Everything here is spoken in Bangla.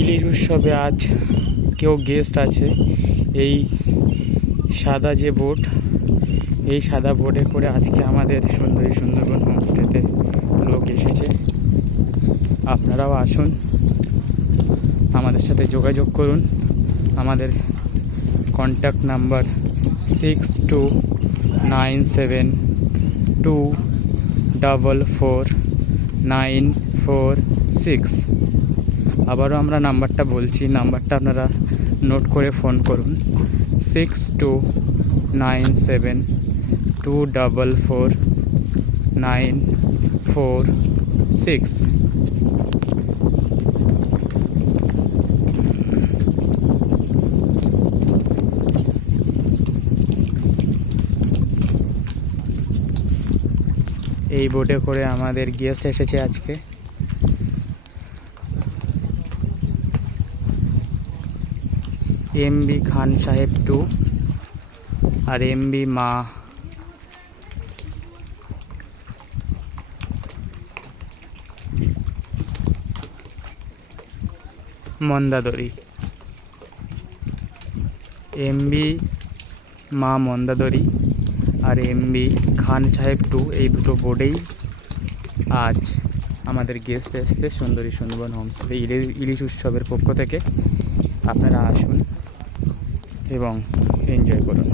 ইলিশ উৎসবে আজ কেউ গেস্ট আছে। এই সাদা যে বোট, এই সাদা বোটে করে আজকে আমাদের সুন্দরবন হোমস্টেতে লোক এসেছে। আপনারাও আসুন, আমাদের সাথে যোগাযোগ করুন। আমাদের কন্ট্যাক্ট নাম্বার 6297244946। আবারও আমরা নাম্বারটা বলছি, নাম্বারটা আপনারা নোট করে ফোন করুন 6297244946। এই বোটে করে আমাদের গেস্ট এসেছে আজকে। এমবি খান সাহেব 2 আর এমবি মা। মন্দাদরি, এমবি মা মন্দাদরি আর এমবি খান সাহেব 2, এই দুটো বোর্ডেই আজ আমাদের গেস্ট এসছে সুন্দরবন হোমস্টে ইলিশ উৎসবের পক্ষ থেকে। আপনারা আসুন এবং এনজয় করুন।